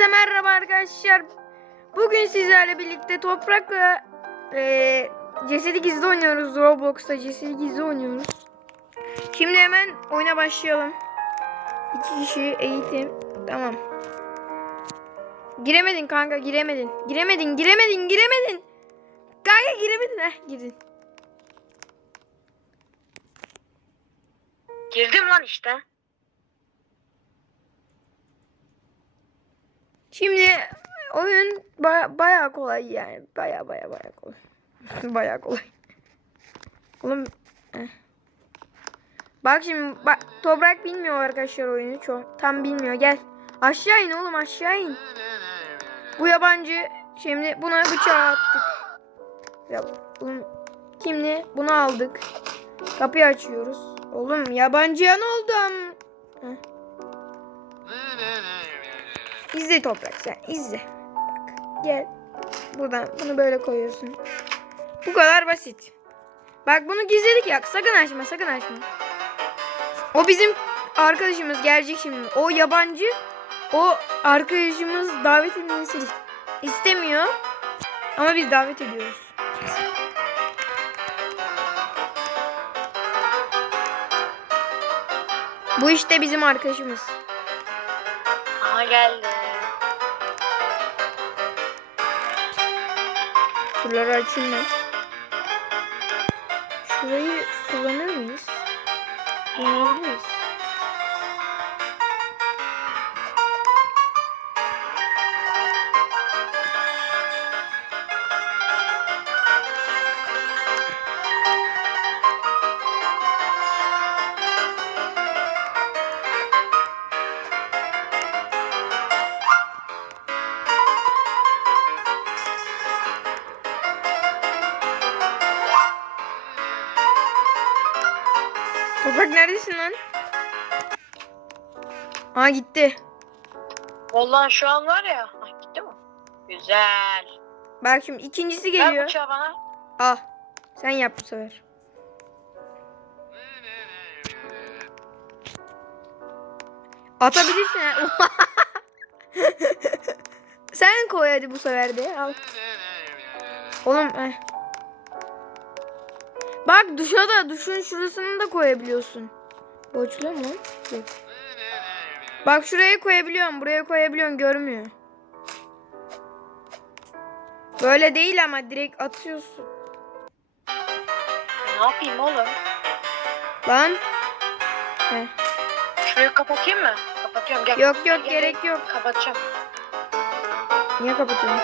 Herkese merhaba arkadaşlar. Bugün sizlerle birlikte toprakla eee cesedi gizli oynuyoruz. Roblox'ta cesedi gizli oynuyoruz. Şimdi hemen oyuna başlayalım. İki kişi eğitim. Tamam. Giremedin kanka giremedin. Giremedin giremedin giremedin. Kanka giremedin. Heh girdin. Girdim lan işte. Şimdi oyun baya, bayağı kolay yani. Baya baya baya kolay. baya kolay. Oğlum eh. Bak şimdi bak toprak bilmiyor arkadaşlar oyunu çok tam bilmiyor. Gel. Aşağı in oğlum aşağı in. Bu yabancı şimdi buna bıçağı attık. Ya oğlum şimdi bunu aldık. Kapıyı açıyoruz. Oğlum yabancıya ne oldu? Heh. İzle toprak sen izle. Bak gel. Buradan bunu böyle koyuyorsun. Bu kadar basit. Bak bunu gizledik ya. Sakın açma sakın açma. O bizim arkadaşımız gelecek şimdi. O yabancı. O arkadaşımız davet edilmesi istemiyor. Ama biz davet ediyoruz. Bu işte bizim arkadaşımız. Aha geldi. Buraları açayım ben. Şurayı kullanır mıyız? Kullanabiliriz. Toprak neredesin lan? Aa gitti. Vallahi şu an var ya. Ah, gitti mi? Güzel. Bak şimdi ikincisi Ver geliyor. bıçağı bana. Al. Sen yap bu sefer. Atabilirsin. ha. Sen koy hadi bu sefer de. Al. Oğlum eh. Bak duşa da duşun şurasını da koyabiliyorsun. Açılıyor mu? Yok. Bak şuraya koyabiliyorsun. Buraya koyabiliyorsun. Görmüyor. Böyle değil ama direkt atıyorsun. Ne yapayım oğlum? Lan. Heh. Şurayı kapatayım mı? Kapatıyorum gel. Yok yok gel, gerek yok. Kapatacağım. Niye kapatıyorsun?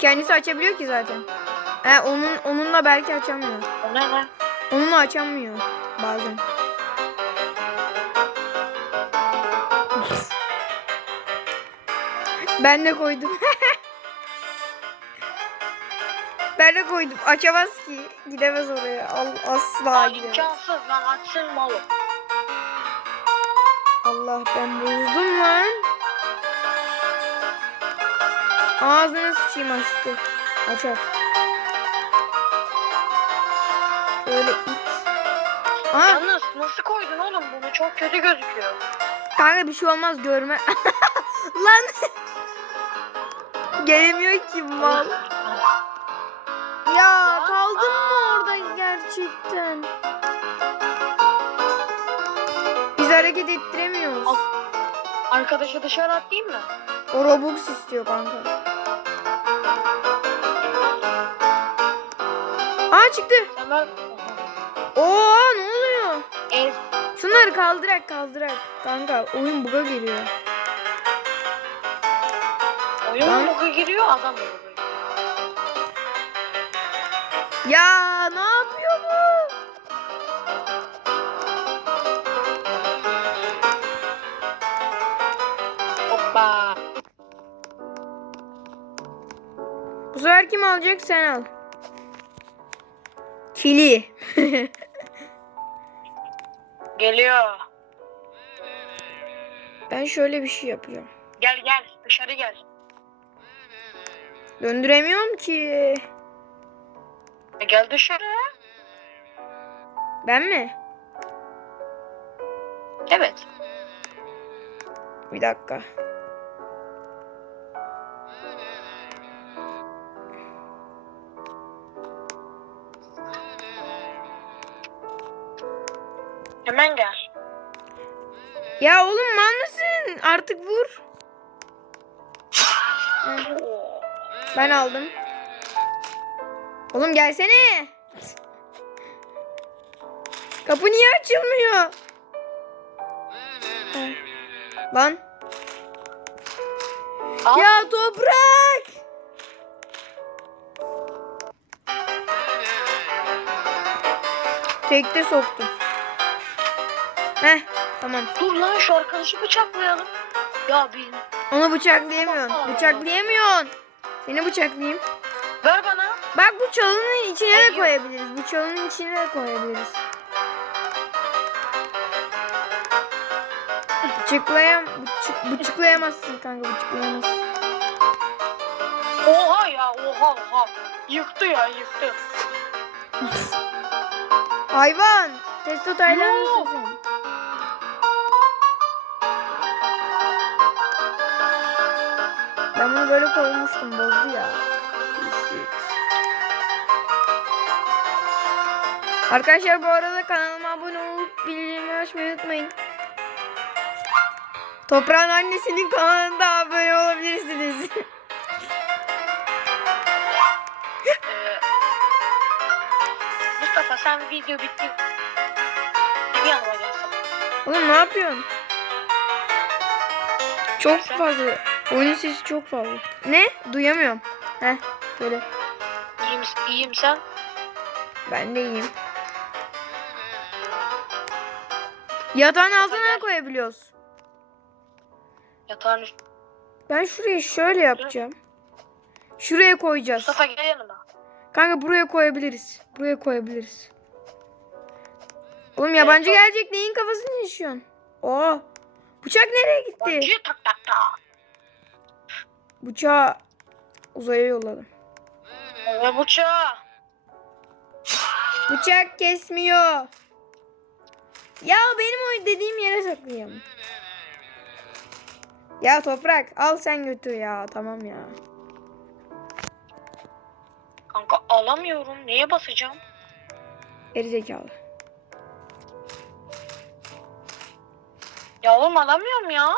Kendisi açabiliyor ki zaten. He onun onunla belki açamıyor. O ne? Onunla açamıyor bazen. ben de koydum. ben de koydum. Açamaz ki. Gidemez oraya. Al, asla Aa, gidemez. imkansız lan açsın malı. Allah ben bozdum lan. Ağzına sıçayım açtı. Açar. Böyle it. Aa, Yalnız nasıl koydun oğlum bunu? Çok kötü gözüküyor. kanka bir şey olmaz görme. lan. Gelemiyor ki mal. Ya kaldın mı orada gerçekten? Biz hareket ettiremiyoruz. Al. Arkadaşı dışarı atayım mı? O Robux istiyor kanka. Aa çıktı. Sen ver. Oo ne oluyor? Ez. Şunları kaldırak kaldırak. Kanka oyun buga giriyor. Oyun mu buga giriyor adam mı buga giriyor? Ya ne yapıyor bu? Hoppa. Bu sefer kim alacak sen al. Kili. Geliyor. ben şöyle bir şey yapacağım. Gel gel dışarı gel. Döndüremiyorum ki. E, gel dışarı. Ben mi? Evet. Bir dakika. Hemen gel. Ya oğlum mal mısın? Artık vur. Ben aldım. Oğlum gelsene. Kapı niye açılmıyor? Lan. Al. Ya toprak. Tekte soktum. Heh tamam. Dur lan şu arkadaşı bıçaklayalım. Ya bir Onu bıçaklayamıyorsun. Bıçaklayamıyorsun. Seni bıçaklayayım. ver bana. Bak bu çalının içine de koyabiliriz. Bu çalının içine de koyabiliriz. Bıçaklayam bıçık, bıçaklayamazsın kanka bıçaklayamazsın. Oha ya oha oha. Yıktı ya yıktı. Hayvan. Testo Tayland'ısın Yok. sen. böyle koymuştum bozdu ya. Arkadaşlar bu arada kanalıma abone olup bildirimleri açmayı unutmayın. Toprağın annesinin kanalında abone olabilirsiniz. Ee, Mustafa sen video bitti. Bir yanıma gelsin. Oğlum ne yapıyorsun? Çok fazla. Oyunun sesi çok fazla. Ne? Duyamıyorum. Heh söyle. İyiyim, iyiyim sen. Ben de iyiyim. Yatağın altına koyabiliyoruz. Yatağın üstü. Ben şurayı şöyle yapacağım. Şuraya koyacağız. Mustafa gel yanıma. Kanka buraya koyabiliriz. Buraya koyabiliriz. Oğlum yabancı gelecek. Neyin kafasını yaşıyorsun? Oo. Bıçak nereye gitti? Tak tak tak. Bıçağı uzaya yolladım. Ve bıçağı. Bıçak kesmiyor. Ya benim o dediğim yere saklayayım. Ya toprak al sen götür ya tamam ya. Kanka alamıyorum. Neye basacağım? Geri zekalı. Ya oğlum alamıyorum ya.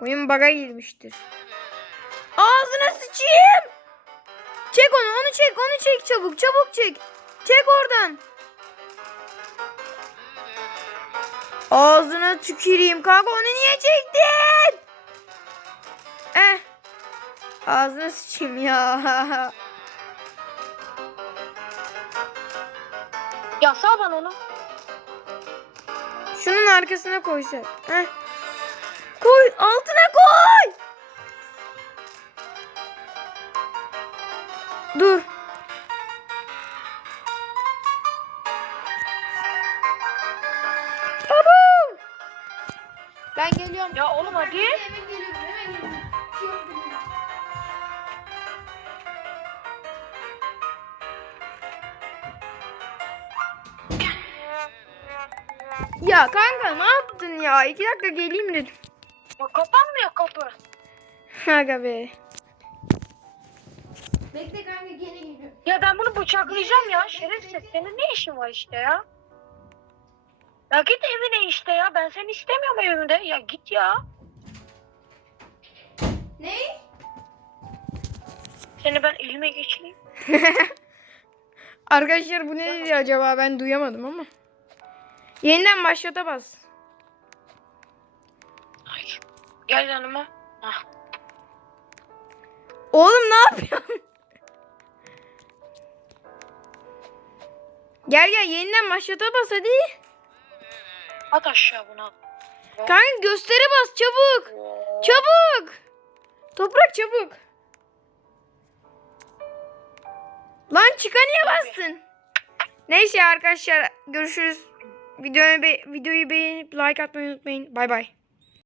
Oyun bug'a girmiştir. Ağzına sıçayım. Çek onu onu çek onu çek çabuk çabuk çek. Çek oradan. Ağzına tüküreyim kanka onu niye çektin? Eh. Ağzına sıçayım ya. Ya sağ bana onu. Şunun arkasına koysak. Heh. Koy altına koy. Dur. Abo. Ben geliyorum. Ya oğlum hadi. Hemen geliyorum. Hemen geliyorum. Bir yok benim. Ya kanka ne yaptın ya? İki dakika geleyim dedim. Ya kapanmıyor kapı. Aga be. Bekle kanka gene geliyorum. Ya ben bunu bıçaklayacağım ya. Şerefsiz senin ne işin var işte ya? Ya git evine işte ya. Ben seni istemiyorum evimde. Ya git ya. Ne? Seni ben elime geçireyim. Arkadaşlar bu neydi acaba ben duyamadım ama. Yeniden başlata bas. Hayır. Gel yanıma. Hah. Oğlum ne yapıyorsun? Gel gel yeniden başlata bas hadi. At aşağı bunu. Kanka göstere bas çabuk. Çabuk. Toprak çabuk. Lan çıka niye bastın? Neyse arkadaşlar görüşürüz. Videoyu, be- videoyu beğenip like atmayı unutmayın. Bay bay.